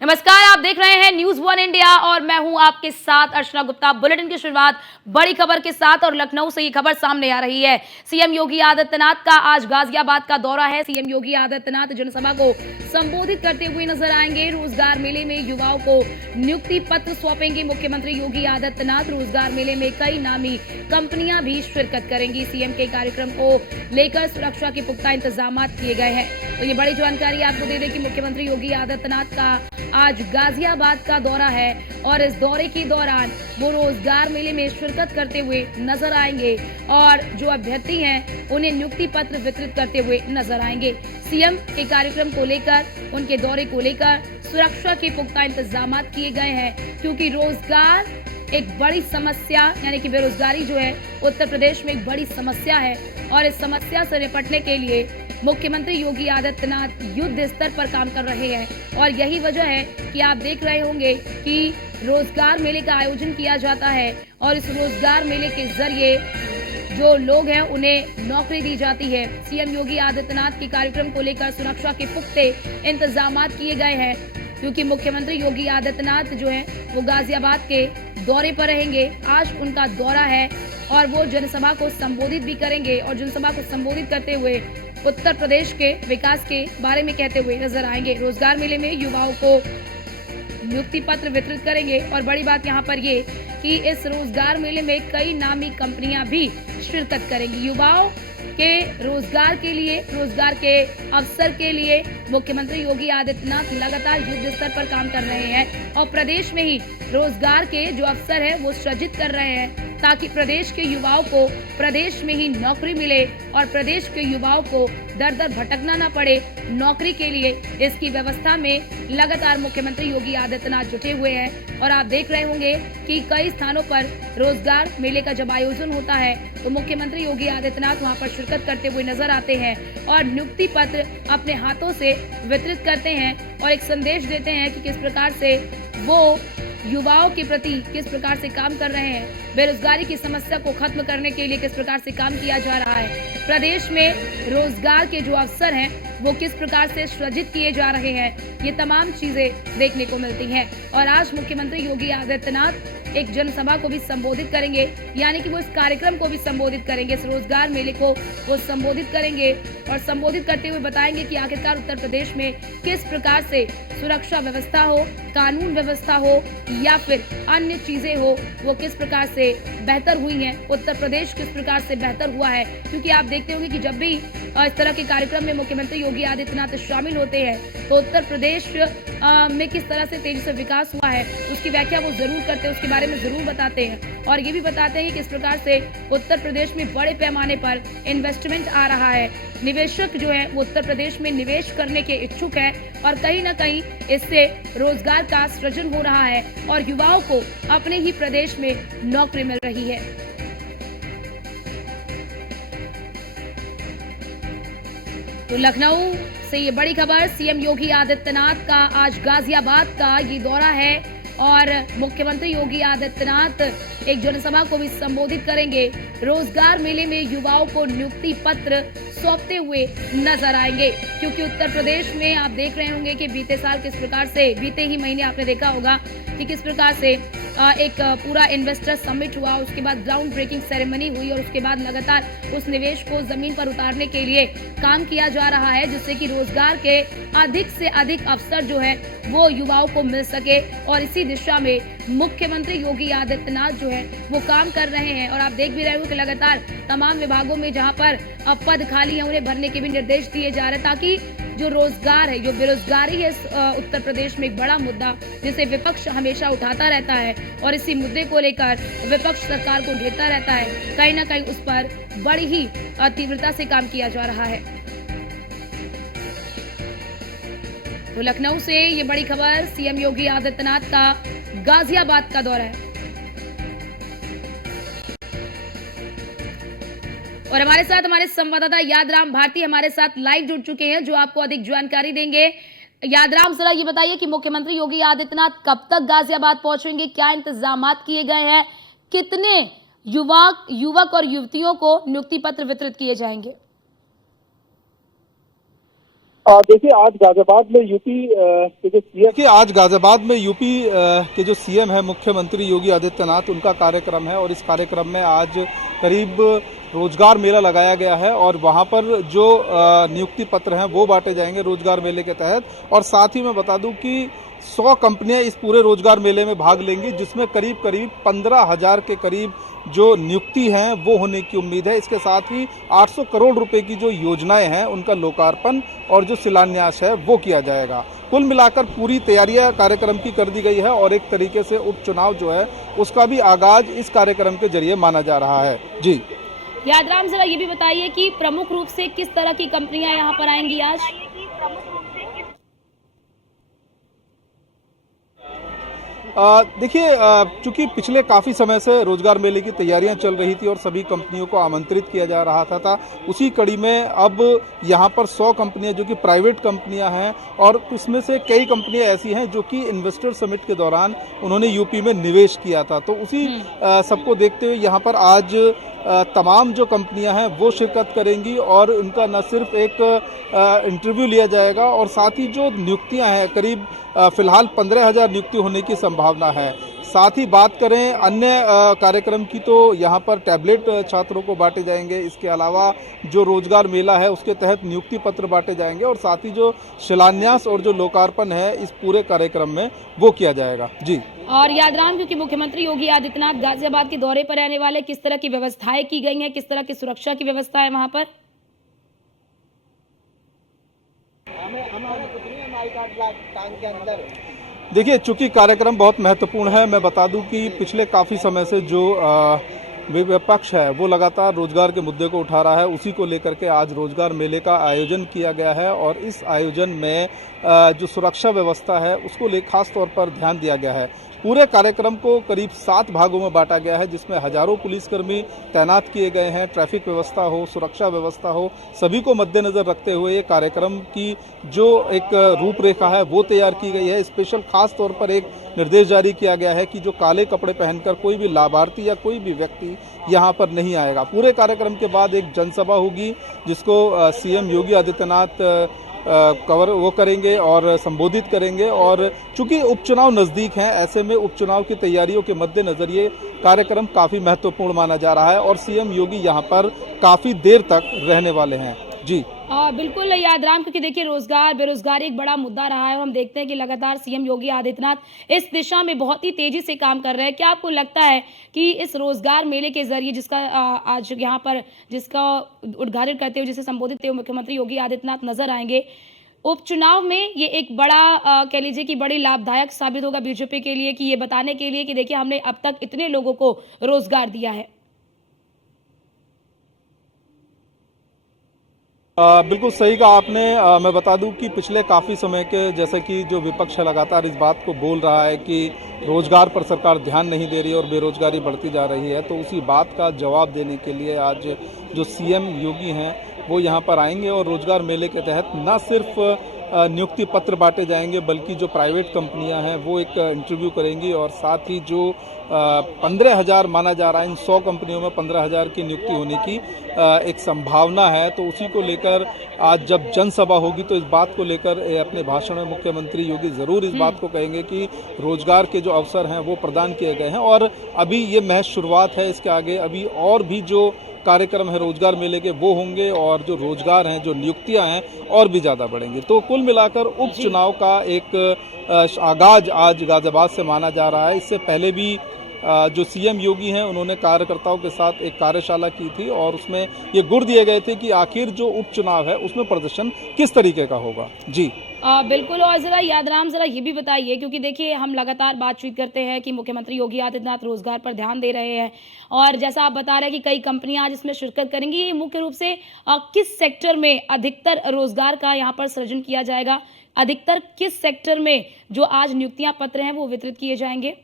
नमस्कार, आप देख रहे हैं न्यूज वन इंडिया और मैं हूं आपके साथ अर्चना गुप्ता। बुलेटिन की शुरुआत बड़ी खबर के साथ और लखनऊ से ये खबर सामने आ रही है। सीएम योगी आदित्यनाथ का आज गाजियाबाद का दौरा है। सीएम योगी आदित्यनाथ जनसभा को संबोधित करते हुए नजर आएंगे। रोजगार मेले में युवाओं को नियुक्ति पत्र सौंपेंगे मुख्यमंत्री योगी आदित्यनाथ। रोजगार मेले में कई नामी कंपनियां भी शिरकत करेंगी। सीएम के कार्यक्रम को लेकर सुरक्षा के पुख्ता इंतजाम किए गए हैं। तो ये बड़ी जानकारी आपको दे दें कि मुख्यमंत्री योगी आदित्यनाथ का आज गाजियाबाद का दौरा है और इस दौरे के दौरान वो रोजगार मेले में शिरकत करते हुए नजर आएंगे और जो अभ्यर्थी हैं उन्हें नियुक्ति पत्र वितरित करते हुए नजर आएंगे। सीएम के कार्यक्रम को लेकर, उनके दौरे को लेकर सुरक्षा के पुख्ता इंतजाम किए गए हैं, क्योंकि रोजगार एक बड़ी समस्या यानी कि बेरोजगारी जो है उत्तर प्रदेश में एक बड़ी समस्या है और इस समस्या से निपटने के लिए मुख्यमंत्री योगी आदित्यनाथ युद्ध स्तर पर काम कर रहे हैं। और यही वजह है कि आप देख रहे होंगे कि रोजगार मेले का आयोजन किया जाता है और इस रोजगार मेले के जरिए जो लोग हैं उन्हें नौकरी दी जाती है। सीएम योगी आदित्यनाथ के कार्यक्रम को लेकर सुरक्षा के पुख्ते इंतजाम किए गए हैं, क्योंकि मुख्यमंत्री योगी आदित्यनाथ जो है वो गाजियाबाद के दौरे पर रहेंगे। आज उनका दौरा है और वो जनसभा को संबोधित भी करेंगे और जनसभा को संबोधित करते हुए उत्तर प्रदेश के विकास के बारे में कहते हुए नजर आएंगे। रोजगार मेले में युवाओं को नियुक्ति पत्र वितरित करेंगे और बड़ी बात यहाँ पर ये कि इस रोजगार मेले में कई नामी कंपनियां भी शिरकत करेंगी। युवाओं के रोजगार के लिए, रोजगार के अवसर के लिए मुख्यमंत्री योगी आदित्यनाथ लगातार युद्ध स्तर पर काम कर रहे हैं और प्रदेश में ही रोजगार के जो अवसर है वो सृजित कर रहे हैं, ताकि प्रदेश के युवाओं को प्रदेश में ही नौकरी मिले और प्रदेश के युवाओं को दर दर भटकना न पड़े नौकरी के लिए। इसकी व्यवस्था में लगातार मुख्यमंत्री योगी आदित्यनाथ जुटे हुए हैं और आप देख रहे होंगे कि कई स्थानों पर रोजगार मेले का जब आयोजन होता है तो मुख्यमंत्री योगी आदित्यनाथ वहां पर शिरकत करते हुए नजर आते हैं और नियुक्ति पत्र अपने हाथों से वितरित करते हैं और एक संदेश देते हैं कि किस प्रकार से वो युवाओं के प्रति किस प्रकार से काम कर रहे हैं, बेरोजगारी की समस्या को खत्म करने के लिए किस प्रकार से काम किया जा रहा है, प्रदेश में रोजगार के जो अवसर हैं वो किस प्रकार से सृजित किए जा रहे हैं, ये तमाम चीजें देखने को मिलती हैं। और आज मुख्यमंत्री योगी आदित्यनाथ एक जनसभा को भी संबोधित करेंगे, यानी कि वो इस कार्यक्रम को भी संबोधित करेंगे, इस रोजगार मेले को वो संबोधित करेंगे और संबोधित करते हुए बताएंगे कि आखिरकार उत्तर प्रदेश में किस प्रकार से सुरक्षा व्यवस्था हो, कानून व्यवस्था हो या फिर अन्य चीजें हो, वो किस प्रकार से बेहतर हुई हैं, उत्तर प्रदेश किस प्रकार से बेहतर हुआ है। क्योंकि आप देखते होंगे कि जब भी इस तरह के कार्यक्रम में मुख्यमंत्री योगी आदित्यनाथ शामिल होते हैं तो उत्तर प्रदेश में किस तरह से तेजी से विकास हुआ है उसकी व्याख्या वो जरूर करते हैं, उसके बारे में जरूर बताते हैं और ये भी बताते हैं कि किस प्रकार से उत्तर प्रदेश में बड़े पैमाने पर इन्वेस्टमेंट आ रहा है। निवेशक जो है वो उत्तर प्रदेश में निवेश करने के इच्छुक है और कहीं ना कहीं इससे रोजगार का सृजन हो रहा है और युवाओं को अपने ही प्रदेश में नौकरी मिल रही है। तो लखनऊ से ये बड़ी खबर, सीएम योगी आदित्यनाथ का आज गाजियाबाद का ये दौरा है और मुख्यमंत्री योगी आदित्यनाथ एक जनसभा को भी संबोधित करेंगे। रोजगार मेले में युवाओं को नियुक्ति पत्र सौंपते हुए नजर आएंगे, क्योंकि उत्तर प्रदेश में आप देख रहे होंगे कि बीते साल किस प्रकार से, बीते ही महीने आपने देखा होगा कि किस प्रकार से एक पूरा इन्वेस्टर समिट हुआ, उसके बाद ग्राउंड ब्रेकिंग सेरेमनी हुई और उसके बाद लगातार उस निवेश को जमीन पर उतारने के लिए काम किया जा रहा है, जिससे कि रोजगार के अधिक से अधिक अवसर जो है वो युवाओं को मिल सके और इसी दिशा में मुख्यमंत्री योगी आदित्यनाथ जो है वो काम कर रहे हैं। और आप देख भी रहे हो कि लगातार तमाम विभागों में जहां पर पद खाली है उन्हें भरने के भी निर्देश दिए जा रहे हैं, ताकि जो रोजगार है, जो बेरोजगारी है उत्तर प्रदेश में एक बड़ा मुद्दा जिसे विपक्ष हमेशा उठाता रहता है और इसी मुद्दे को लेकर विपक्ष सरकार को घेरता रहता है, कहीं ना कहीं उस पर बड़ी ही तीव्रता से काम किया जा रहा है। तो लखनऊ से ये बड़ी खबर, सीएम योगी आदित्यनाथ का गाजियाबाद का दौरा है और हमारे साथ हमारे संवाददाता यादराम भारती हमारे साथ लाइव जुड़ चुके हैं जो आपको अधिक जानकारी देंगे। यादराम, जरा ये बताइए कि मुख्यमंत्री योगी आदित्यनाथ कब तक गाजियाबाद पहुंचेंगे, क्या इंतजाम किए गए हैं, कितने युवक और युवतियों को नियुक्ति पत्र वितरित किए जाएंगे? देखिए आज गाजियाबाद में यूपी के जो सीएम देखिए आज गाजियाबाद में यूपी के जो सीएम है मुख्यमंत्री योगी आदित्यनाथ, उनका कार्यक्रम है और इस कार्यक्रम में आज करीब रोजगार मेला लगाया गया है और वहां पर जो नियुक्ति पत्र हैं वो बांटे जाएंगे रोजगार मेले के तहत। और साथ ही मैं बता दूं कि 100 कंपनियां इस पूरे रोजगार मेले में भाग लेंगी, जिसमें करीब करीब 15,000 के करीब जो नियुक्ति हैं वो होने की उम्मीद है। इसके साथ ही 800 करोड़ रुपए की जो योजनाएं हैं उनका लोकार्पण और जो शिलान्यास है वो किया जाएगा। कुल मिलाकर पूरी तैयारियां कार्यक्रम की कर दी गई है और एक तरीके से उपचुनाव जो है उसका भी आगाज इस कार्यक्रम के जरिए माना जा रहा है। जी यादराम, जरा ये भी बताइए कि प्रमुख रूप से किस तरह की कंपनियां यहाँ पर आएंगी आज? देखिए, चूंकि पिछले काफ़ी समय से रोजगार मेले की तैयारियां चल रही थी और सभी कंपनियों को आमंत्रित किया जा रहा था उसी कड़ी में अब यहां पर 100 कंपनियां जो कि प्राइवेट कंपनियां हैं और इसमें से कई कंपनियां ऐसी हैं जो कि इन्वेस्टर समिट के दौरान उन्होंने यूपी में निवेश किया था। तो उसी सबको देखते हुए यहां पर आज तमाम जो कंपनियां हैं वो शिरकत करेंगी और उनका न सिर्फ एक इंटरव्यू लिया जाएगा और साथ ही जो नियुक्तियां हैं करीब फिलहाल 15,000 नियुक्ति होने की संभावना है। साथ ही बात करें अन्य कार्यक्रम की तो यहाँ पर टैबलेट छात्रों को बांटे जाएंगे। इसके अलावा जो रोजगार मेला है उसके तहत नियुक्ति पत्र बांटे जाएंगे और साथ ही जो शिलान्यास और जो लोकार्पण है इस पूरे कार्यक्रम में वो किया जाएगा। जी और यादराम, क्योंकि मुख्यमंत्री योगी आदित्यनाथ गाजियाबाद के दौरे पर आने वाले, किस तरह की व्यवस्थाएं की गई हैं, किस तरह की सुरक्षा की व्यवस्था है वहां पर? देखिए, चूंकि कार्यक्रम बहुत महत्वपूर्ण है, मैं बता दूं कि पिछले काफ़ी समय से जो विपक्ष है वो लगातार रोजगार के मुद्दे को उठा रहा है। उसी को लेकर के आज रोजगार मेले का आयोजन किया गया है और इस आयोजन में जो सुरक्षा व्यवस्था है उसको खास तौर पर ध्यान दिया गया है। पूरे कार्यक्रम को करीब 7 भागों में बांटा गया है, जिसमें हजारों पुलिसकर्मी तैनात किए गए हैं। ट्रैफिक व्यवस्था हो, सुरक्षा व्यवस्था हो, सभी को मद्देनजर रखते हुए ये कार्यक्रम की जो एक रूपरेखा है वो तैयार की गई है। स्पेशल खास तौर पर एक निर्देश जारी किया गया है कि जो काले कपड़े पहनकर कोई भी लाभार्थी या कोई भी व्यक्ति यहाँ पर नहीं आएगा। पूरे कार्यक्रम के बाद एक जनसभा होगी जिसको सीएम योगी आदित्यनाथ कवर वो करेंगे और संबोधित करेंगे। और चूंकि उपचुनाव नजदीक हैं, ऐसे में उपचुनाव की तैयारियों के मद्देनजर ये कार्यक्रम काफी महत्वपूर्ण माना जा रहा है और सीएम योगी यहाँ पर काफी देर तक रहने वाले हैं। जी बिल्कुल यादराम, क्योंकि देखिए रोजगार बेरोजगारी एक बड़ा मुद्दा रहा है और हम देखते हैं कि लगातार सीएम योगी आदित्यनाथ इस दिशा में बहुत ही तेजी से काम कर रहे हैं। क्या आपको लगता है कि इस रोजगार मेले के जरिए जिसका आज यहाँ पर जिसका उद्घाटन करते हुए, जिसे संबोधित करते हुए मुख्यमंत्री योगी आदित्यनाथ नजर आएंगे, उपचुनाव में ये एक बड़ा कह लीजिए कि बड़ी लाभदायक साबित होगा बीजेपी के लिए, कि ये बताने के लिए कि देखिए हमने अब तक इतने लोगों को रोजगार दिया है? बिल्कुल सही कहा आपने। मैं बता दूं कि पिछले काफ़ी समय के जैसे कि जो विपक्ष है लगातार इस बात को बोल रहा है कि रोजगार पर सरकार ध्यान नहीं दे रही और बेरोजगारी बढ़ती जा रही है, तो उसी बात का जवाब देने के लिए आज जो सीएम योगी हैं वो यहाँ पर आएंगे और रोजगार मेले के तहत न सिर्फ नियुक्ति पत्र बांटे जाएंगे बल्कि जो प्राइवेट कंपनियां हैं वो एक इंटरव्यू करेंगी और साथ ही जो 15,000 माना जा रहा है, इन 100 कंपनियों में 15,000 की नियुक्ति होने की एक संभावना है। तो उसी को लेकर आज जब जनसभा होगी तो इस बात को लेकर अपने भाषण में मुख्यमंत्री योगी जरूर इस बात को कहेंगे कि रोजगार के जो अवसर हैं वो प्रदान किए गए हैं और अभी ये महज शुरुआत है। इसके आगे अभी और भी जो कार्यक्रम है रोजगार मेले के वो होंगे और जो रोजगार हैं, जो नियुक्तियां हैं और भी ज़्यादा बढ़ेंगी। तो कुल मिलाकर उपचुनाव का एक आगाज आज गाजियाबाद से माना जा रहा है। इससे पहले भी जो सीएम योगी हैं उन्होंने कार्यकर्ताओं के साथ एक कार्यशाला की थी और उसमें ये गुर दिए गए थे कि आखिर जो उपचुनाव है उसमें प्रदर्शन किस तरीके का होगा। जी बिल्कुल। और जरा यादराम, जरा ये भी बताइए, क्योंकि देखिए हम लगातार बातचीत करते हैं कि मुख्यमंत्री योगी आदित्यनाथ रोजगार पर ध्यान दे रहे हैं और जैसा आप बता रहे हैं कि कई कंपनियां आज इसमें शिरकत करेंगी, ये मुख्य रूप से किस सेक्टर में अधिकतर रोजगार का यहाँ पर सृजन किया जाएगा? अधिकतर किस सेक्टर में जो आज नियुक्तियां पत्र हैं वो वितरित किए जाएंगे?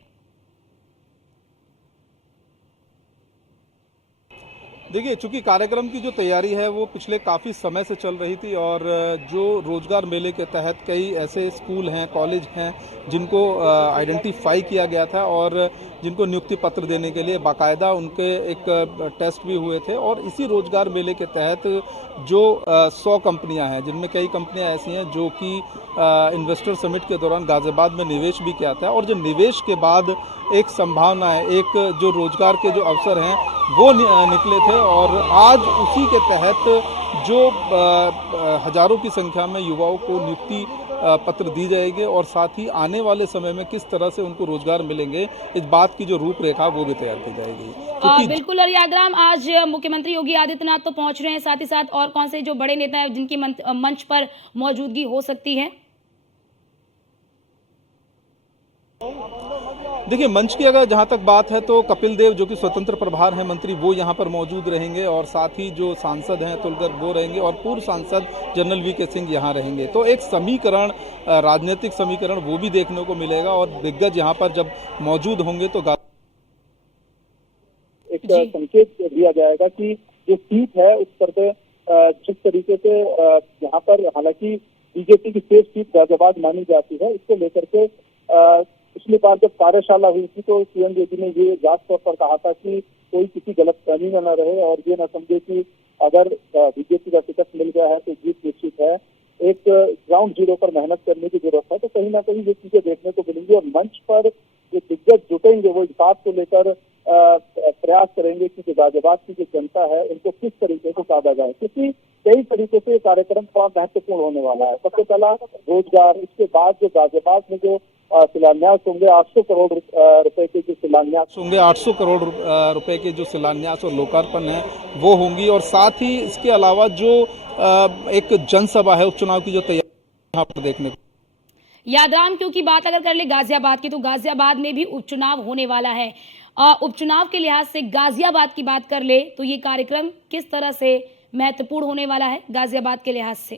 देखिए, चूंकि कार्यक्रम की जो तैयारी है वो पिछले काफ़ी समय से चल रही थी और जो रोजगार मेले के तहत कई ऐसे स्कूल हैं, कॉलेज हैं जिनको आइडेंटिफाई किया गया था और जिनको नियुक्ति पत्र देने के लिए बाकायदा उनके एक टेस्ट भी हुए थे और इसी रोजगार मेले के तहत जो 100 कंपनियां हैं जिनमें कई कंपनियां ऐसी हैं जो कि इन्वेस्टर समिट के दौरान गाजियाबाद में निवेश भी किया था और जो निवेश के बाद एक संभावना है, एक जो रोजगार के जो अवसर हैं वो निकले थे और आज उसी के तहत जो हजारों की संख्या में युवाओं को नियुक्ति पत्र दी जाएगी और साथ ही आने वाले समय में किस तरह से उनको रोजगार मिलेंगे, इस बात की जो रूपरेखा वो भी तैयार की जाएगी। क्योंकि बिल्कुल। और यादराम, आज मुख्यमंत्री योगी आदित्यनाथ तो पहुंच रहे हैं, साथ ही साथ और कौन से जो बड़े नेता हैं जिनकी मंच पर मौजूदगी हो सकती है? देखिए, मंच की अगर जहां तक बात है तो कपिल देव जो कि स्वतंत्र प्रभार हैं मंत्री, वो यहां पर मौजूद रहेंगे और साथ ही जो सांसद हैं तुलगर वो रहेंगे और पूर्व सांसद जनरल वीके सिंह यहां रहेंगे। तो एक समीकरण, राजनीतिक समीकरण वो भी देखने को मिलेगा और दिग्गज यहां पर जब मौजूद होंगे तो एक संकेत दिया जाएगा कि जो सीट है उस पर जिस तरीके से यहाँ पर हालांकि बीजेपी की सेफ सीट गाजियाबाद मानी जाती है, इसको लेकर के पिछली बार जब कार्यशाला हुई थी तो सीएम योगी ने ये जांच तौर पर कहा था कि कोई किसी गलतफहमी में न रहे और ये न समझे कि अगर बीजेपी का टिकट मिल गया है तो जीत निश्चित है। एक ग्राउंड जीरो पर मेहनत करने की जरूरत है, तो कहीं ना कहीं ये चीजें देखने को मिलेंगी और मंच पर जो दिग्गज जुटेंगे वो इस बात को लेकर प्रयास करेंगे कि जो गाजियाबाद की जो जनता है उनको किस तरीके से साधा जाए, क्योंकि कई तरीके से कार्यक्रम थोड़ा महत्वपूर्ण होने वाला है। सबसे पहला रोजगार, इसके बाद जो गाजियाबाद में जो शिलान्यास होंगे 800 करोड़ रुपए के जो शिलान्यास होंगे, 800 करोड़ रुपए के जो शिलान्यास और लोकार्पण है वो होंगी और साथ ही इसके अलावा जो एक जनसभा है उपचुनाव की जो तैयारी यहाँ पर देखने को। यादराम, क्योंकि बात अगर कर ले गाजियाबाद की तो गाजियाबाद में भी उपचुनाव होने वाला है। उपचुनाव के लिहाज से गाजियाबाद की बात कर ले तो ये कार्यक्रम किस तरह से महत्वपूर्ण होने वाला है गाजियाबाद के लिहाज से?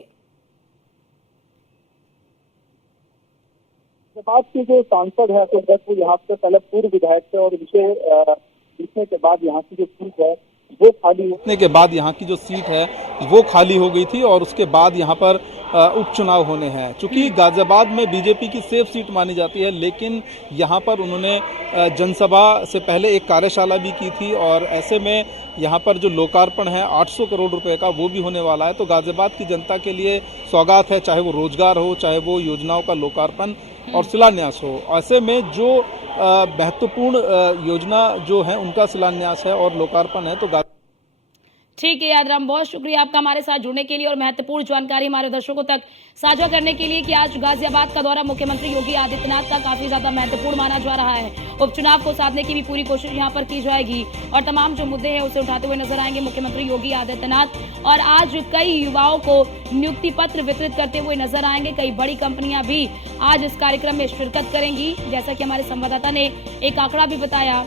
गाजियाबाद के जो सांसद है तो वो यहाँ पे पहले पूर्व विधायक थे और इनसे जीतने के बाद यहाँ की जो सीट है वो खाली होने के बाद यहाँ की जो सीट है वो खाली हो गई थी और उसके बाद यहाँ पर उपचुनाव होने हैं। चूंकि गाजियाबाद में बीजेपी की सेफ सीट मानी जाती है, लेकिन यहाँ पर उन्होंने जनसभा से पहले एक कार्यशाला भी की थी और ऐसे में यहाँ पर जो लोकार्पण है 800 करोड़ रुपए का वो भी होने वाला है। तो गाजियाबाद की जनता के लिए सौगात है, चाहे वो रोजगार हो, चाहे वो योजनाओं का लोकार्पण और शिलान्यास हो। ऐसे में जो महत्वपूर्ण योजना जो है उनका शिलान्यास है और लोकार्पण है। तो ठीक है यादराम, बहुत शुक्रिया आपका हमारे साथ जुड़ने के लिए और महत्वपूर्ण जानकारी हमारे दर्शकों तक साझा करने के लिए कि आज गाजियाबाद का दौरा मुख्यमंत्री योगी आदित्यनाथ का काफी ज्यादा महत्वपूर्ण माना जा रहा है। उपचुनाव को साधने की भी पूरी कोशिश यहां पर की जाएगी और तमाम जो मुद्दे हैं उसे उठाते हुए नजर आएंगे मुख्यमंत्री योगी आदित्यनाथ। और आज कई युवाओं को नियुक्ति पत्र वितरित करते हुए नजर आएंगे। कई बड़ी कंपनियां भी आज इस कार्यक्रम में शिरकत करेंगी, जैसा कि हमारे संवाददाता ने एक आंकड़ा भी बताया।